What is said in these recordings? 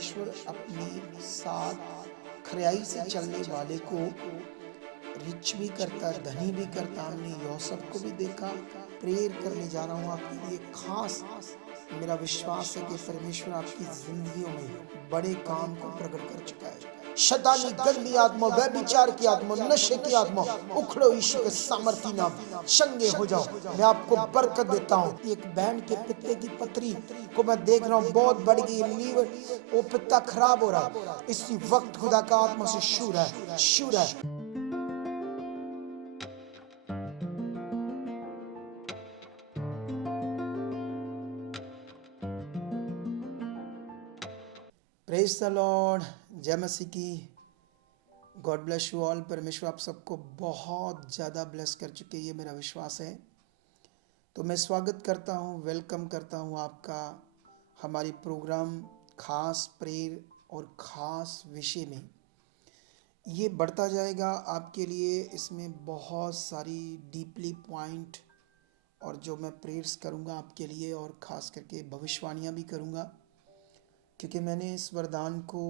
परमेश्वर अपनी साथ खरियाई से चलने वाले को रिच भी करता, धनी भी करता। हमने यौसफ को भी देखा। प्रेयर करने जा रहा हूँ आपके लिए खास। मेरा विश्वास है कि परमेश्वर आपकी जिंदगियों में बड़े काम को प्रकट कर चुका है। शैतानी गंदी आत्मा, व्यभिचार की आत्मा, नशे की आत्मा, उखड़ो यीशु के सामर्थी नाम, चंगे हो जाओ। मैं आपको बरकत देता हूँ। एक बैंड के पित्ते की पथरी को मैं देख रहा हूँ, बहुत बढ़ गई, लीवर वो पित्ता खराब हो रहा। इसी वक्त खुदा का आत्मा से शूर है, शूर है। प्रेज द लॉर्ड, जय मसीह की। God bless you all. परमेश्वर आप सबको बहुत ज़्यादा ब्लेस कर चुके, ये मेरा विश्वास है। तो मैं स्वागत करता हूँ, वेलकम करता हूँ आपका हमारी प्रोग्राम खास प्रेयर और ख़ास विषय में। ये बढ़ता जाएगा आपके लिए। इसमें बहुत सारी डीपली पॉइंट और जो मैं प्रेयर्स करूँगा आपके लिए, और ख़ास करके भविष्यवाणियाँ भी करूँगा, क्योंकि मैंने इस वरदान को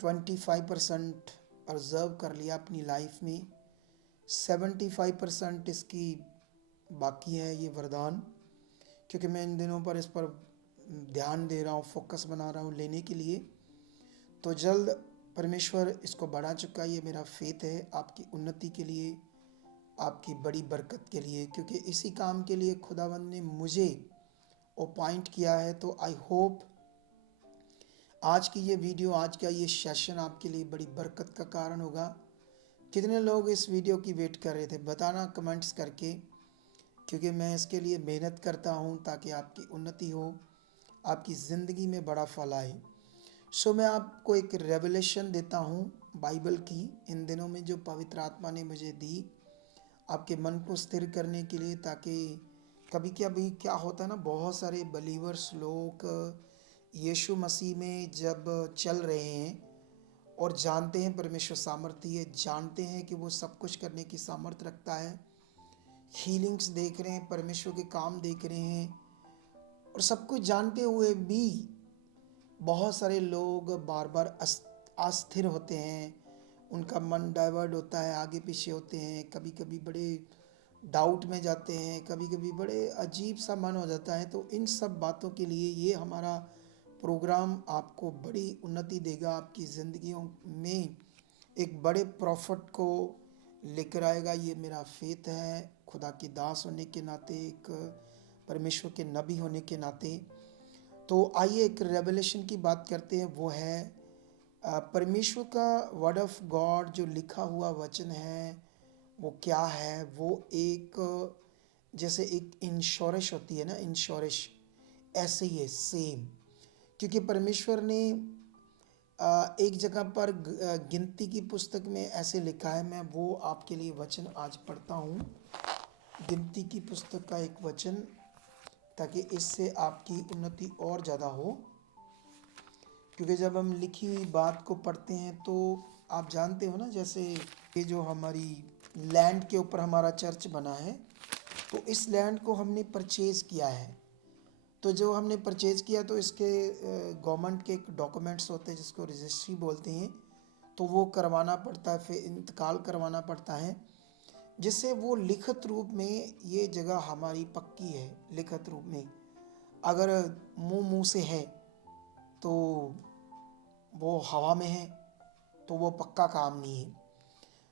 25% ऑब्जर्व कर लिया अपनी लाइफ में। 75% इसकी बाकी है ये वरदान, क्योंकि मैं इन दिनों पर इस पर ध्यान दे रहा हूँ, फोकस बना रहा हूँ लेने के लिए। तो जल्द परमेश्वर इसको बढ़ा चुका है। ये मेरा फेथ है आपकी उन्नति के लिए, आपकी बड़ी बरकत के लिए, क्योंकि इसी काम के लिए खुदावंद ने मुझे अपॉइंट किया है। तो आई होप आज की ये वीडियो, आज का ये सेशन आपके लिए बड़ी बरकत का कारण होगा। कितने लोग इस वीडियो की वेट कर रहे थे, बताना कमेंट्स करके, क्योंकि मैं इसके लिए मेहनत करता हूँ ताकि आपकी उन्नति हो, आपकी ज़िंदगी में बड़ा फल आए। सो मैं आपको एक रेवलेशन देता हूँ बाइबल की, इन दिनों में जो पवित्र आत्मा ने मुझे दी आपके मन को स्थिर करने के लिए। ताकि कभी कभी क्या होता है ना, बहुत सारे बलीवर्स लोग यीशु मसीह में जब चल रहे हैं और जानते हैं परमेश्वर सामर्थ्य है, जानते हैं कि वो सब कुछ करने की सामर्थ्य रखता है, हीलिंग्स देख रहे हैं, परमेश्वर के काम देख रहे हैं, और सब कुछ जानते हुए भी बहुत सारे लोग बार बार अस्थिर होते हैं। उनका मन डाइवर्ट होता है, आगे पीछे होते हैं, कभी कभी बड़े डाउट में जाते हैं, कभी कभी बड़े अजीब सा मन हो जाता है। तो इन सब बातों के लिए ये हमारा प्रोग्राम आपको बड़ी उन्नति देगा, आपकी ज़िंदगियों में एक बड़े प्रॉफिट को लेकर आएगा। ये मेरा फेथ है, खुदा की दास होने के नाते, एक परमेश्वर के नबी होने के नाते। तो आइए एक रेवलेशन की बात करते हैं। वो है परमेश्वर का वर्ड ऑफ गॉड, जो लिखा हुआ वचन है वो क्या है। वो एक जैसे एक इंश्योरेंस होती है ना, इंश्योरेंस, ऐसे ही है सेम। क्योंकि परमेश्वर ने एक जगह पर गिनती की पुस्तक में ऐसे लिखा है, मैं वो आपके लिए वचन आज पढ़ता हूँ, गिनती की पुस्तक का एक वचन, ताकि इससे आपकी उन्नति और ज़्यादा हो। क्योंकि जब हम लिखी हुई बात को पढ़ते हैं तो आप जानते हो ना, जैसे ये जो हमारी लैंड के ऊपर हमारा चर्च बना है, तो इस लैंड को हमने परचेज़ किया है। तो जो हमने परचेज़ किया तो इसके गवर्नमेंट के एक डॉक्यूमेंट्स होते हैं जिसको रजिस्ट्री बोलते हैं, तो वो करवाना पड़ता है, फिर इंतकाल करवाना पड़ता है, जिससे वो लिखित रूप में ये जगह हमारी पक्की है। लिखित रूप में अगर मुंह से है तो वो हवा में है, तो वो पक्का काम नहीं है।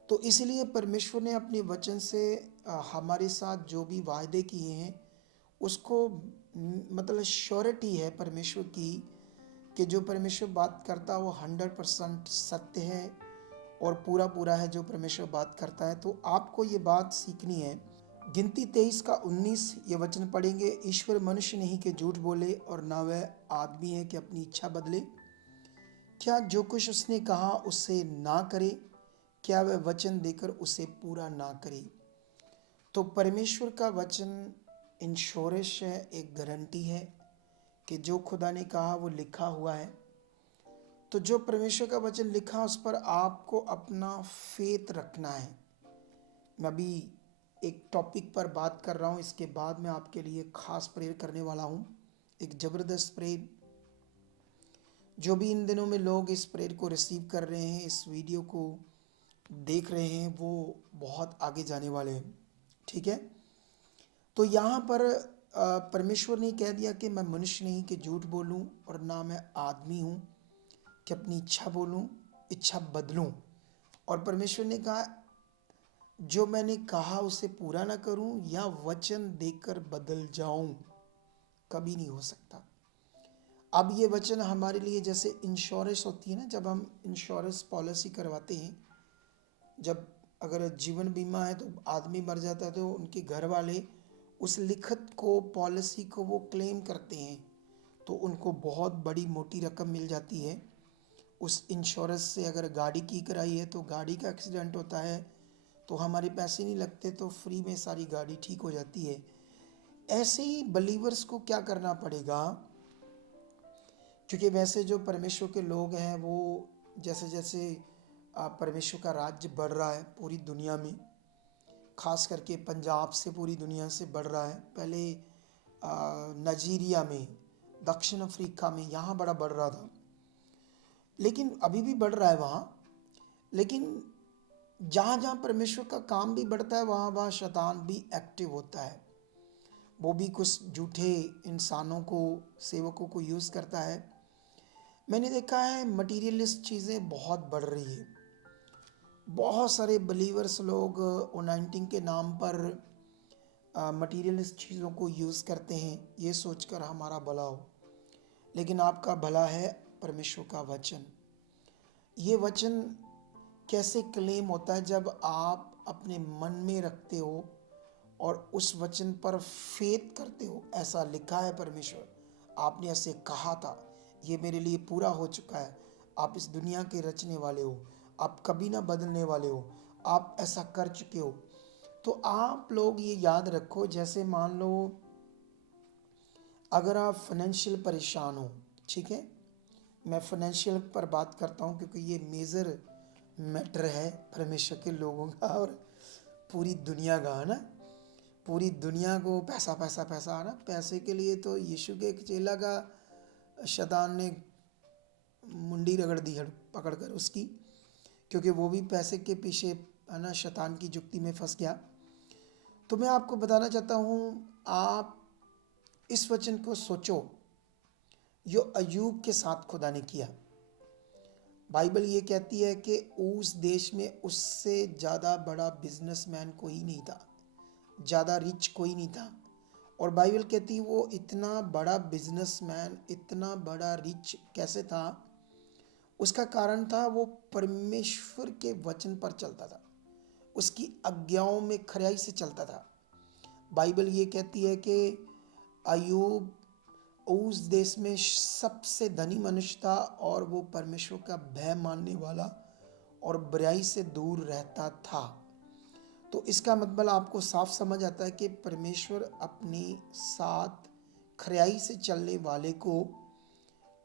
तो इसलिए परमेश्वर ने अपने वचन से हमारे साथ जो भी वायदे किए हैं उसको मतलब श्योरिटी है परमेश्वर की, कि जो परमेश्वर बात करता है वो 100% सत्य है और पूरा पूरा है जो परमेश्वर बात करता है। तो आपको ये बात सीखनी है। गिनती 23:19 ये वचन पढ़ेंगे। ईश्वर मनुष्य नहीं कि झूठ बोले, और ना वह आदमी है कि अपनी इच्छा बदले। क्या जो कुछ उसने कहा उससे ना करे, क्या वह वचन देकर उसे पूरा ना करे। तो परमेश्वर का वचन इंश्योरेंस है, एक गारंटी है कि जो खुदा ने कहा वो लिखा हुआ है। तो जो परमेश्वर का वचन लिखा उस पर आपको अपना फेथ रखना है। मैं अभी एक टॉपिक पर बात कर रहा हूँ, इसके बाद मैं आपके लिए खास प्रेयर करने वाला हूँ, एक ज़बरदस्त प्रेयर जो भी इन दिनों में लोग इस प्रेयर को रिसीव कर रहे हैं, इस वीडियो को देख रहे हैं, वो बहुत आगे जाने वाले हैं। ठीक है। तो यहाँ पर परमेश्वर ने कह दिया कि मैं मनुष्य नहीं कि झूठ बोलूं, और ना मैं आदमी हूँ कि अपनी इच्छा बोलूं, इच्छा बदलूं। और परमेश्वर ने कहा, जो मैंने कहा उसे पूरा ना करूं या वचन देकर बदल जाऊं, कभी नहीं हो सकता। अब ये वचन हमारे लिए जैसे इंश्योरेंस होती है ना, जब हम इंश्योरेंस पॉलिसी करवाते हैं, जब अगर जीवन बीमा है तो आदमी मर जाता है तो उनके घर वाले उस लिखित को, पॉलिसी को वो क्लेम करते हैं, तो उनको बहुत बड़ी मोटी रकम मिल जाती है उस इंश्योरेंस से। अगर गाड़ी की कराई है तो गाड़ी का एक्सीडेंट होता है तो हमारे पैसे नहीं लगते, तो फ्री में सारी गाड़ी ठीक हो जाती है। ऐसे ही बलीवर्स को क्या करना पड़ेगा, क्योंकि वैसे जो परमेश्वर के लोग हैं वो जैसे जैसे परमेश्वर का राज्य बढ़ रहा है पूरी दुनिया में, खास करके पंजाब से पूरी दुनिया से बढ़ रहा है। पहले नाइजीरिया में, दक्षिण अफ्रीका में, यहाँ बड़ा बढ़ रहा था, लेकिन अभी भी बढ़ रहा है वहाँ। लेकिन जहाँ जहाँ परमेश्वर का काम भी बढ़ता है वहाँ वहाँ शैतान भी एक्टिव होता है। वो भी कुछ झूठे इंसानों को, सेवकों को यूज़ करता है। मैंने देखा है मटीरियलिस्ट चीज़ें बहुत बढ़ रही है। बहुत सारे बिलीवर्स लोग ओनाइंटिंग के नाम पर मटीरियलिस्ट चीज़ों को यूज़ करते हैं, ये सोचकर हमारा भला हो। लेकिन आपका भला है परमेश्वर का वचन। ये वचन कैसे क्लेम होता है, जब आप अपने मन में रखते हो और उस वचन पर फेथ करते हो। ऐसा लिखा है परमेश्वर, आपने ऐसे कहा था, ये मेरे लिए पूरा हो चुका है। आप इस दुनिया के रचने वाले हो, आप कभी ना बदलने वाले हो, आप ऐसा कर चुके हो। तो आप लोग ये याद रखो, जैसे मान लो अगर आप फाइनेंशियल परेशान हो, ठीक है, मैं फाइनेंशियल पर बात करता हूँ क्योंकि ये मेजर मैटर है परमेश्वर के लोगों का और पूरी दुनिया का, है ना। पूरी दुनिया को पैसा पैसा पैसा, है ना। पैसे के लिए तो यीशु के एक चेला का शैतान ने मुंडी रगड़ दी है पकड़ कर उसकी, क्योंकि वो भी पैसे के पीछे, है ना, शैतान की जुक्ति में फंस गया। तो मैं आपको बताना चाहता हूँ, आप इस वचन को सोचो जो अयूब के साथ खुदा ने किया। बाइबल ये कहती है कि उस देश में उससे ज़्यादा बड़ा बिजनेसमैन कोई नहीं था, ज़्यादा रिच कोई नहीं था। और बाइबल कहती है वो इतना बड़ा बिजनेसमैन, इतना बड़ा रिच कैसे था, उसका कारण था वो परमेश्वर के वचन पर चलता था, उसकी आज्ञाओं में खराई से चलता था। बाइबल ये कहती है कि अयूब उस देश में सबसे धनी मनुष्य था और वो परमेश्वर का भय मानने वाला और बुराई से दूर रहता था। तो इसका मतलब आपको साफ समझ आता है कि परमेश्वर अपने साथ खराई से चलने वाले को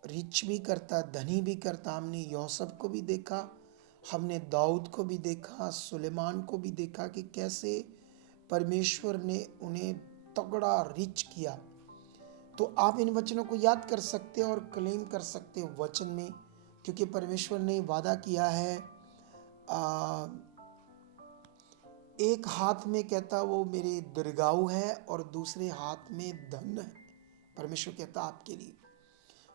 रिच भी करता, धनी भी करता। हमने यूसुफ को भी देखा, हमने दाऊद को भी देखा, सुलेमान को भी देखा कि कैसे परमेश्वर ने उन्हें तगड़ा रिच किया। तो आप इन वचनों को याद कर सकते हो और क्लेम कर सकते हो वचन में, क्योंकि परमेश्वर ने वादा किया है। एक हाथ में कहता वो मेरे दीर्घायु है और दूसरे हाथ में धन है, परमेश्वर कहता आपके लिए।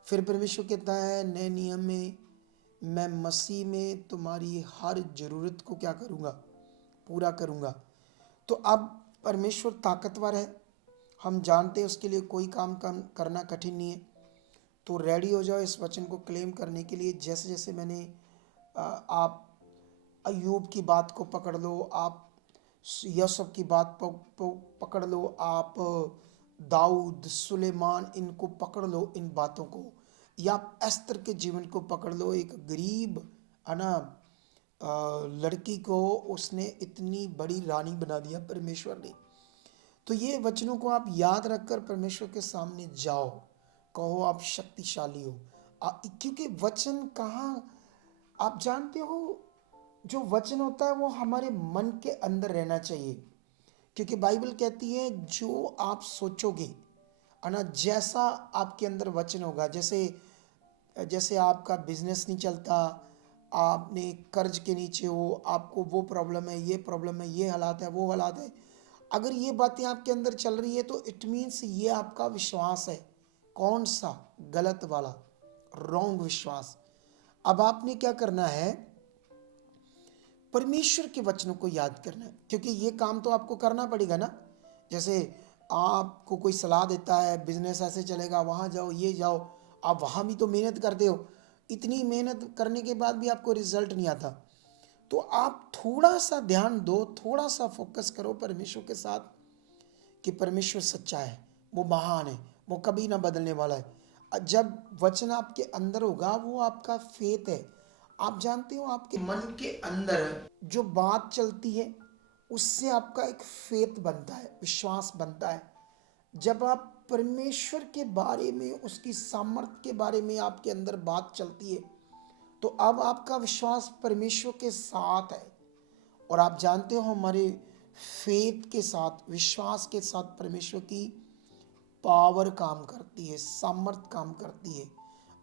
फिर परमेश्वर कहता है नए नियम में, मैं मसीह में तुम्हारी हर जरूरत को क्या करूँगा, पूरा करूँगा। तो अब परमेश्वर ताकतवर है, हम जानते हैं उसके लिए कोई काम करना कठिन नहीं है। तो रेडी हो जाओ इस वचन को क्लेम करने के लिए। जैसे जैसे मैंने आप अयूब की बात को पकड़ लो, आप यूसुफ की बात पकड़ लो, आप दाऊद, सुलेमान, इनको पकड़ लो, इन बातों को, या आप एस्तर के जीवन को पकड़ लो। एक गरीब, है ना, लड़की को उसने इतनी बड़ी रानी बना दिया परमेश्वर ने। तो ये वचनों को आप याद रखकर परमेश्वर के सामने जाओ, कहो आप शक्तिशाली हो। क्योंकि वचन कहाँ, आप जानते हो, जो वचन होता है वो हमारे मन के अंदर रहना चाहिए। क्योंकि बाइबल कहती है जो आप सोचोगे, है ना, जैसा आपके अंदर वचन होगा। जैसे जैसे आपका बिजनेस नहीं चलता, आपने कर्ज के नीचे हो, आपको वो प्रॉब्लम है, ये प्रॉब्लम है, ये हालात है, वो हालात है, अगर ये बातें आपके अंदर चल रही है तो इट मीन्स ये आपका विश्वास है। कौन सा? गलत वाला, रॉन्ग विश्वास। अब आपने क्या करना है? परमेश्वर के वचनों को याद करना है, क्योंकि ये काम तो आपको करना पड़ेगा ना। जैसे आपको कोई सलाह देता है, बिजनेस ऐसे चलेगा, वहाँ जाओ, ये जाओ, आप वहाँ भी तो मेहनत करते हो, इतनी मेहनत करने के बाद भी आपको रिजल्ट नहीं आता, तो आप थोड़ा सा ध्यान दो, थोड़ा सा फोकस करो परमेश्वर के साथ कि परमेश्वर सच्चा है, वो महान है, वो कभी ना बदलने वाला है। जब वचन आपके अंदर होगा, वो आपका फेथ है। आप जानते हो, आपके मन के अंदर जो बात चलती है उससे आपका एक फेथ बनता है, विश्वास बनता है। जब आप परमेश्वर के बारे में, उसकी सामर्थ्य के बारे में आपके अंदर बात चलती है, तो अब आपका विश्वास परमेश्वर के साथ है। और आप जानते हो, हमारे फेथ के साथ, विश्वास के साथ परमेश्वर की पावर काम करती है, सामर्थ काम करती है।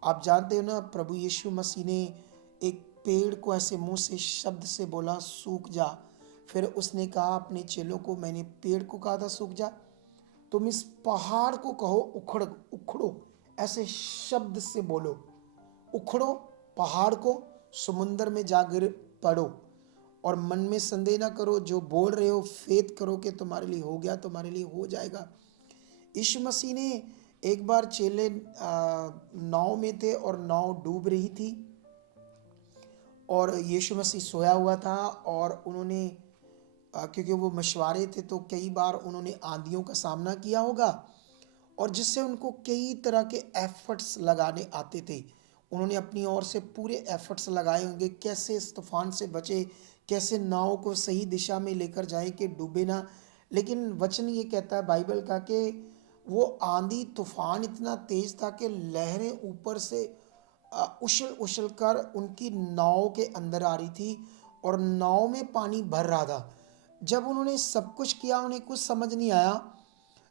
आप जानते हो ना, प्रभु यीशु मसीह ने एक पेड़ को ऐसे मुंह से शब्द से बोला, सूख जा। फिर उसने कहा अपने चेलों को, मैंने पेड़ को कहा था सूख जा, तुम इस पहाड़ को कहो उखड़ उखड़ो, ऐसे शब्द से बोलो, उखड़ो पहाड़ को, समुंदर में जा गिर पड़ो। और मन में संदेह ना करो, जो बोल रहे हो फेथ करो कि तुम्हारे लिए हो गया, तुम्हारे लिए हो जाएगा। यीशु मसीह ने एक बार चेले नाव में थे और नाव डूब रही थी, और यीशु मसीह सोया हुआ था, और उन्होंने क्योंकि वो मशवारे थे तो कई बार उन्होंने आंधियों का सामना किया होगा, और जिससे उनको कई तरह के एफर्ट्स लगाने आते थे। उन्होंने अपनी ओर से पूरे एफर्ट्स लगाए होंगे, कैसे इस तूफान से बचे, कैसे नाव को सही दिशा में लेकर जाए कि डूबे ना। लेकिन वचन ये कहता है बाइबल का कि वो आंधी तूफान इतना तेज था कि लहरें ऊपर से उछल उछल कर उनकी नाव के अंदर आ रही थी, और नाव में पानी भर रहा था। जब उन्होंने सब कुछ किया, उन्हें कुछ समझ नहीं आया,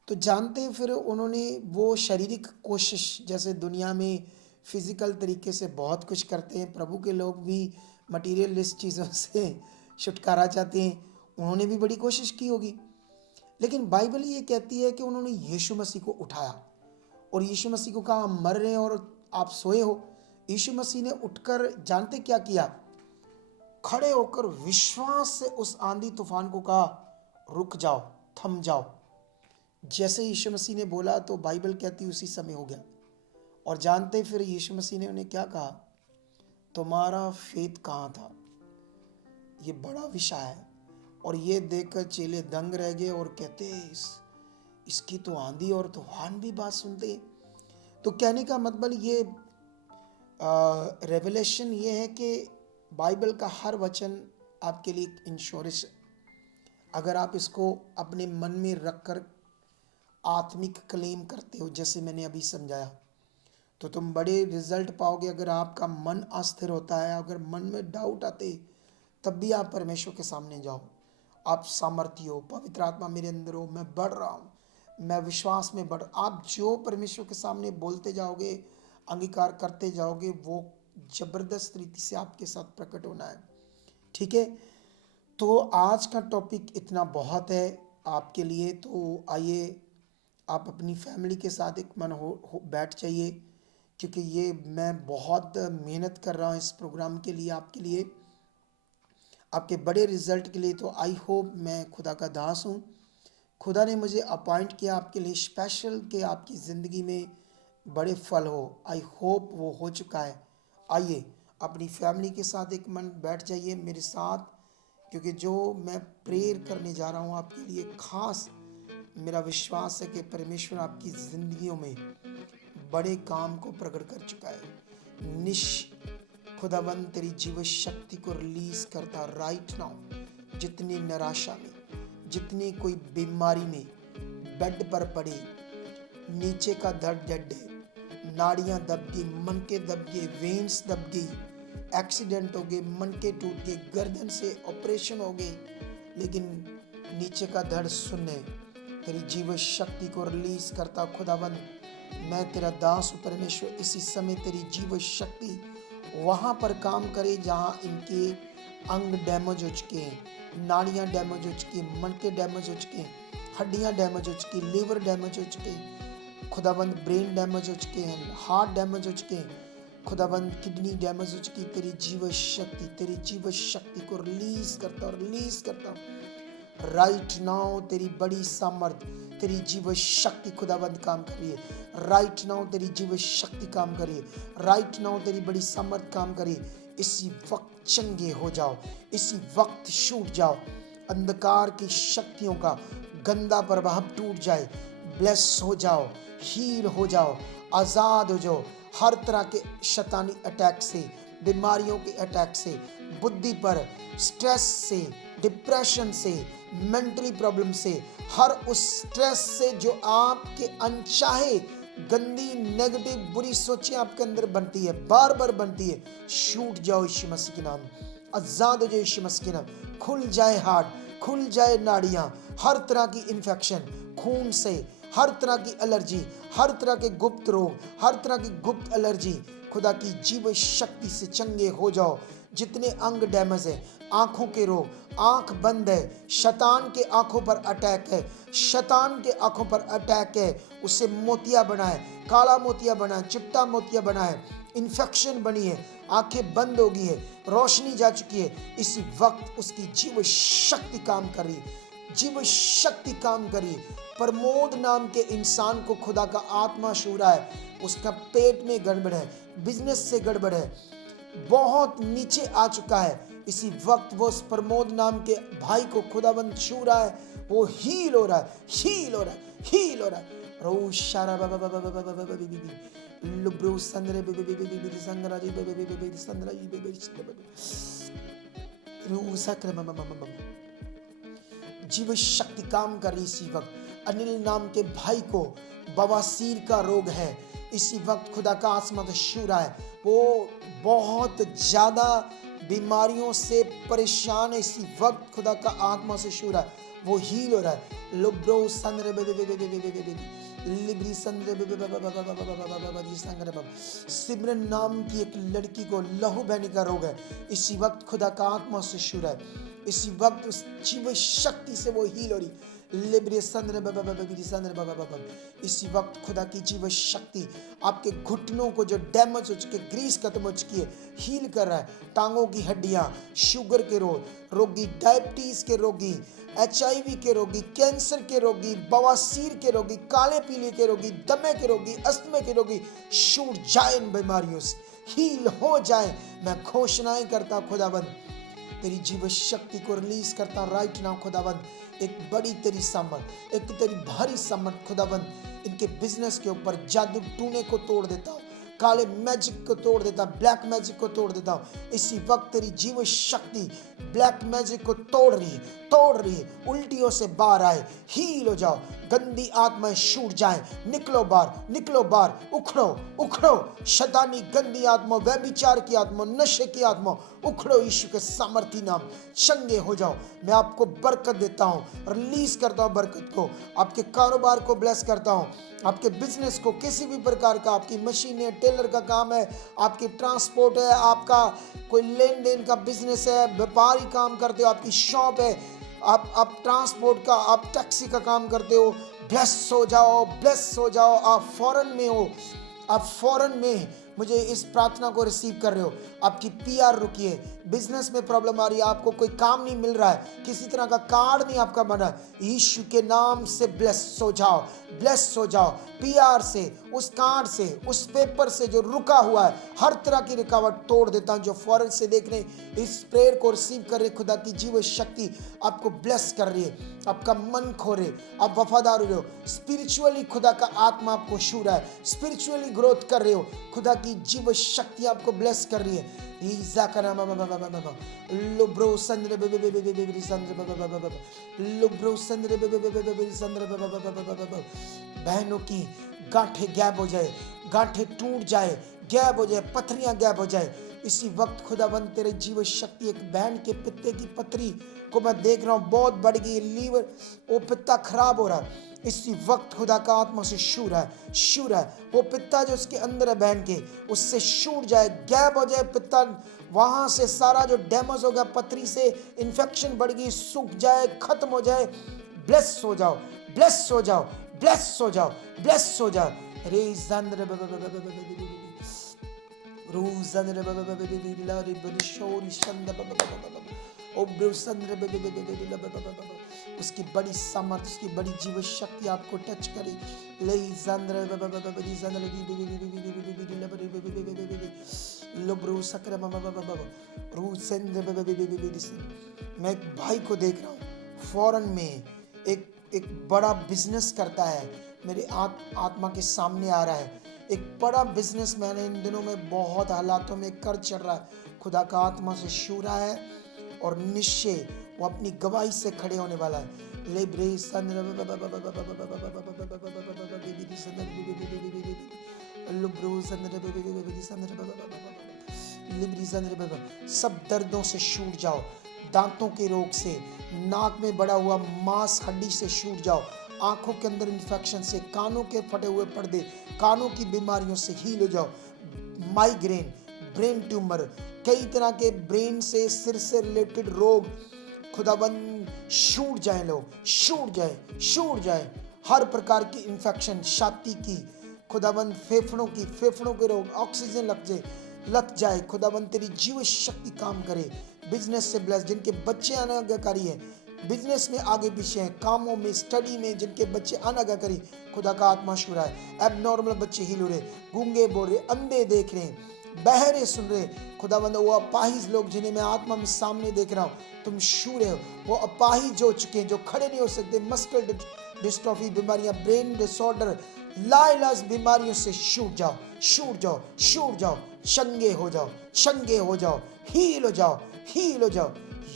तो जानते हैं फिर उन्होंने वो शारीरिक कोशिश, जैसे दुनिया में फिजिकल तरीके से बहुत कुछ करते हैं, प्रभु के लोग भी मटीरियलिस्ट चीज़ों से छुटकारा चाहते हैं, उन्होंने भी बड़ी कोशिश की होगी। लेकिन बाइबल ये कहती है कि उन्होंने यीशु मसीह को उठाया, और यीशु मसीह को कहा हम मर रहे हैं और आप सोए हो। यीशु मसीह ने उठकर जानते क्या किया? खड़े होकर विश्वास से उस आंधी तूफान को कहा रुक जाओ, थम जाओ। जैसे यीशु मसीह ने बोला तो बाइबल कहती उसी समय हो गया। और जानते फिर यीशु मसीह ने उन्हें क्या कहा? तुम्हारा फेथ कहाँ था? ये बड़ा विषय है। और ये देखकर चेले दंग रह गए और कहते इसकी तो आंधी और तूफान भी बात सुनते। तो कहने का मतलब ये रेवलेशन ये है कि बाइबल का हर वचन आपके लिए इंश्योरेंस है। अगर आप इसको अपने मन में रखकर आत्मिक क्लेम करते हो, जैसे मैंने अभी समझाया, तो तुम बड़े रिजल्ट पाओगे। अगर आपका मन अस्थिर होता है, अगर मन में डाउट आते, तब भी आप परमेश्वर के सामने जाओ। आप सामर्थ्य हो, पवित्र आत्मा मेरे अंदर हो, मैं बढ़ रहा हूँ, मैं विश्वास में बढ़। आप जो परमेश्वर के सामने बोलते जाओगे, अंगीकार करते जाओगे, वो जबरदस्त रीति से आपके साथ प्रकट होना है। ठीक है, तो आज का टॉपिक इतना बहुत है आपके लिए। तो आइए आप अपनी फैमिली के साथ एक मन हो बैठ जाइए, क्योंकि ये मैं बहुत मेहनत कर रहा हूँ इस प्रोग्राम के लिए, आपके लिए, आपके बड़े रिजल्ट के लिए। तो आई होप, मैं खुदा का दास हूँ, खुदा ने मुझे अपॉइंट किया आपके लिए स्पेशल कि आपकी ज़िंदगी में बड़े फल हो। आई होप वो हो चुका है। आइए अपनी फैमिली के साथ एक मन बैठ जाइए मेरे साथ, क्योंकि जो मैं प्रेयर करने जा रहा हूँ आपके लिए खास, मेरा विश्वास है कि परमेश्वर आपकी ज़िंदगियों में बड़े काम को प्रकट कर चुका है। खुदाबंद तेरी जीव शक्ति को रिलीज करता राइट नाउ। जितनी निराशा में, जितनी कोई बीमारी में बेड पर पड़े, नीचे का दर्द है, नाड़ियां दब गई, मन के दब गए, वेन्स दब गई, एक्सीडेंट हो गए, मन के टूट गए, गर्दन से ऑपरेशन हो गए, लेकिन नीचे का दर्द सुनने तेरी जीव शक्ति को रिलीज करता खुदाबंद मैं तेरा दास हूँ परमेश्वर, इसी समय तेरी जीव शक्ति वहाँ पर काम करे जहाँ इनके अंग डैमेज हो चुके हैं, नाड़ियाँ डैमेज हो चुकी हैं, मनके डैमेज हो चुके हैं, हड्डियाँ डैमेज हो चुकी, लीवर डैमेज हो चुके हैं, खुदाबंद ब्रेन डैमेज हो चुके हैं, हार्ट डैमेज हो चुके हैं, खुदाबंद किडनी डैमेज हो चुकी। तेरी जीव शक्ति को रिलीज करता हूँ राइट नाउ। तेरी बड़ी सामर्थ, तेरी जीव शक्ति खुदाबंद काम कर रही है राइट नाउ। तेरी जीव शक्ति काम कर रही है राइट नाउ। तेरी बड़ी सामर्थ काम कर रही है। इसी वक्त चंगे हो जाओ, इसी वक्त छूट जाओ। अंधकार की शक्तियों का गंदा प्रभाव टूट जाए। ब्लेस हो जाओ, हील हो जाओ, आजाद हो जाओ हर तरह के शैतानी अटैक से, बीमारियों के अटैक से, बुद्धि पर, स्ट्रेस से, डिप्रेशन से, मेंटली प्रॉब्लम से, हर उस स्ट्रेस से जो आपके अनचाहे गंदी नेगेटिव बुरी सोचें आपके अंदर बनती है, बार बार बनती है, छूट जाओ यीशु मसीह के नाम। आजाद हो जाए यीशु मसीह के नाम। खुल जाए हार्ट, खुल जाए नाड़ियां, हर तरह की इन्फेक्शन खून से, हर तरह की एलर्जी, हर तरह के गुप्त रोग, हर तरह की गुप्त एलर्जी खुदा की जीव शक्ति से चंगे हो जाओ। जितने अंग डैमेज है, आंखों के रोग, आंख बंद है, शैतान के आंखों पर अटैक है, शैतान के आंखों पर अटैक है, उससे मोतिया बना है, काला मोतिया बना है, चिट्टा मोतिया बना है, इन्फेक्शन बनी है, आंखें बंद हो गई है, रोशनी जा चुकी है। इसी वक्त उसकी जीव शक्ति काम कर रही है, जीव शक्ति काम करी। प्रमोद नाम के इंसान को खुदा का आत्मा छू रहा है। उसका पेट में गड़बड़ है, बिजनेस से गड़बड़ है, बहुत नीचे आ चुका है। इसी वक्त वो उस प्रमोद नाम के भाई को खुदाबंद छू रहा है, वो हील हो रहा है, हील हो रहा है, हील हो रहा है। रोशारा बाबा बाबा बाबा बाबा बाबा लुब्रो संद्रे बेबे बेबे बेबे संगरा जी बेबे बेबे बेबे संद्रा जी बेबे रूसक्र मम मम मम। जीव शक्ति काम कर रही इसी वक्त। अनिल नाम के भाई को बवासीर का रोग है, इसी वक्त खुदा का आत्मा तो छू रहा है। वो बहुत ज्यादा बीमारियों से परेशान है, इसी वक्त खुदा का आत्मा से छू रहा है, वो हील हो रहा है। लुब्रो संद्रे बेबे बेबे बेबे बेबे बेबे लिब्री संद्रे बेबे बाबा बाबा बाबा बाबा बाबा जी संग्रे बाबा। सिमरन नाम की एक लड़की को लहू बहने का रोग है, इसी वक्त खुदा का आत्मा से छू रहा है। इसी वक्त उस जीव शक्ति से वो हील हो रही। इसी वक्त खुदा की जीव शक्ति आपके घुटनों को जो डैमेज हो चुके, ग्रीस खत्म हो चुकी है, हील कर रहा है। टांगों की हड्डियां, शुगर के रोगी, डायबिटीज के रोगी, HIV के रोगी, कैंसर के रोगी, बवासीर के रोगी, काले पीले के रोगी, दमे के रोगी, अस्थमा के रोगी, छूट जाए इन बीमारियों से, हील हो जाए। मैं घोषणाएं करता खुदाबंद, तेरी जीव शक्ति को रिलीज करता राइट नाउ खुदाबंद। एक बड़ी तेरी सामर्थ, एक तेरी भारी सामर्थ खुदाबंद, इनके बिजनेस के ऊपर जादू टूने को तोड़ देता हूँ, काले मैजिक को तोड़ देता, ब्लैक मैजिक को तोड़ देता हूँ। इसी वक्त तेरी जीव शक्ति ब्लैक मैजिक को तोड़ रही है, उल्टियों से बाहर आए, हील हो जाओ, गंदी आत्माएं छूट जाएं, निकलो बाहर, उखड़ो शैतानी गंदी आत्मा, व्यभिचार की आत्मा, नशे की आत्मा, उखड़ो यीशु के सामर्थी नाम, चंगे हो जाओ। मैं आपको बरकत देता हूँ, रिलीज करता हूँ बरकत को, आपके कारोबार को ब्लेस करता हूँ, आपके बिजनेस को, किसी भी प्रकार का, आपकी मशीन है, टेलर का काम है, आपकी ट्रांसपोर्ट है, आपका कोई लेन देन का बिजनेस है, व्यापारी काम करते हो, आपकी शॉप है, आप ट्रांसपोर्ट का, आप टैक्सी का काम करते हो, ब्लेस हो जाओ। आप फॉरेन में हो, आप फॉरेन में मुझे इस प्रार्थना को रिसीव कर रहे हो, आपकी PR रुकी है, बिजनेस में प्रॉब्लम आ रही है, आपको कोई काम नहीं मिल रहा है, किसी तरह का कार्ड नहीं आपका बना, यीशु के नाम से ब्लेस हो जाओ। PR से, उस कार्ड से, उस पेपर से जो रुका हुआ है, हर तरह की रुकावट तोड़ देता हूं। जो फॉरेन से देख रहे इस प्रेयर को रिसीव कर रहे, खुदा की जीव शक्ति आपको ब्लेस कर रही है, आपका मन खो रहे, आप वफादार हो रहे हो, स्पिरिचुअली खुदा का आत्मा आपको छू रहा है, स्पिरिचुअली ग्रोथ कर रहे हो, खुदा की जीव शक्ति आपको ब्लेस कर रही है। रीजा का नाम लुब्रो संद्र बहनों की गांठें गैप हो जाए, गांठें टूट जाए, गैब हो जाए, पथरियां गैब हो जाए। इसी वक्त खुदाबंद तेरे जीव शक्ति, एक बहन के पित्ते की पथरी को मैं देख रहा हूँ बहुत बढ़ गई, लीवर वो पित्ता खराब हो रहा है। इसी वक्त खुदा का आत्मा से छू रहा है, छू रहा है। वो पित्ता जो उसके अंदर है बहन के, उससे छूट जाए, गैब हो जाए पित्ता। वहां से सारा जो डैमेज हो गया, पथरी से इन्फेक्शन बढ़ गई, सूख जाए, खत्म हो जाए। ब्लेस हो जाओ, ब्लेस हो जाओ, ब्लेस हो जाओ, ब्लेस हो जाओ। रे जंद्र रूजंद्र लारी बनिशोरी शंद ओब्रुसंद्र उसकी बड़ी सामर्थ, उसकी बड़ी जीव शक्ति आपको टच करे। ले जंद्र लुब्रू सक्र रूसेंद्र। मैं एक भाई को देख रहा हूँ फॉरेन में, एक बड़ा बिजनेस करता है, मेरे आत्मा के सामने आ रहा है। एक बड़ा बिजनेसमैन है, इन दिनों में बहुत हालातों में कर्ज चल रहा है, खुदा का आत्मा से छू रहा है और निश्चय वो अपनी गवाही से खड़े होने वाला है। सब दर्दों से छूट जाओ, दांतों के रोग से, नाक में बड़ा हुआ मांस हड्डी से छूट जाओ, आंखों के अंदर इन्फेक्शन से, कानों के फटे हुए पर्दे, कानों की बीमारियों से हील हो जाओ। माइग्रेन, ब्रेन ट्यूमर, कई तरह के ब्रेन से, सिर से रिलेटेड रोग खुदाबंद छूट जाए, लोग छूट जाए, छूट जाए। हर प्रकार की इन्फेक्शन, छाती की खुदाबंद, फेफड़ों के रोग, ऑक्सीजन लग जाए। खुदाबंद तेरी जीव शक्ति काम करे। बिजनेस से ब्लेस, जिनके बच्चे अनाज्ञाकारी हैं, बिजनेस में आगे पीछे हैं, कामों में, स्टडी में जिनके बच्चे अनाज्ञाकारी, खुदा का आत्मा छू रहा है। एबनॉर्मल बच्चे हिल रहे, गूंगे बोल रहे, अंधे देख रहे, बहरे सुन रहे। खुदाबंद वो अपाहिज लोग जिन्हें मैं आत्मा में सामने देख रहा हूँ, तुम छू रहे हो। वो अपाहिज हो चुके हैं, जो खड़े नहीं हो सकते, मस्कुलर डिस्ट्रॉफी बीमारियां, ब्रेन डिसऑर्डर, लाइलाज बीमारियों से छूट जाओ, छूट जाओ, छूट जाओ, चंगे हो जाओ, चंगे हो जाओ, हील हो जाओ, हील हो जाओ,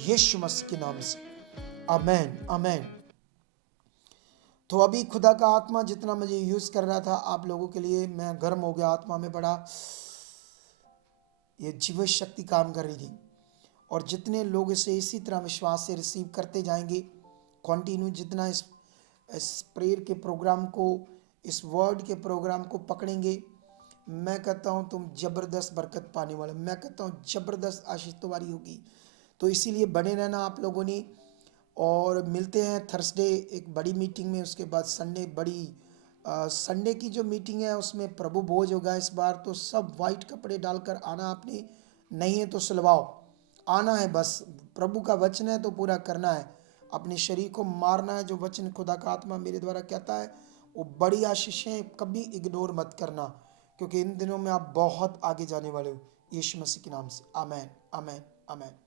यीशु मसीह के नाम से। आमेन, आमेन। तो अभी खुदा का आत्मा जितना मुझे यूज कर रहा था आप लोगों के लिए, मैं गर्म हो गया आत्मा में, बड़ा ये जीव शक्ति काम कर रही थी। और जितने लोग इसे इसी तरह विश्वास से रिसीव करते जाएंगे, कंटिन्यू जितना इस प्रेयर के प्रोग्राम को, इस वर्ड के प्रोग्राम को पकड़ेंगे, मैं कहता हूँ तुम जबरदस्त बरकत पाने वाले, मैं कहता हूँ जबरदस्त आशीष तुम्हारी होगी। तो इसीलिए बने रहना आप लोगों ने। और मिलते हैं थर्सडे एक बड़ी मीटिंग में, उसके बाद संडे बड़ी संडे की जो मीटिंग है उसमें प्रभु भोज होगा इस बार। तो सब वाइट कपड़े डालकर आना, आपने नहीं है तो सिलवाओ, आना है बस। प्रभु का वचन है तो पूरा करना है, अपने शरीर को मारना है। जो वचन खुदा का आत्मा मेरे द्वारा कहता है वो बड़ी आशीषें, कभी इग्नोर मत करना, क्योंकि इन दिनों में आप बहुत आगे जाने वाले हो। यीशु मसीह के नाम से आमेन, आमेन, आमेन।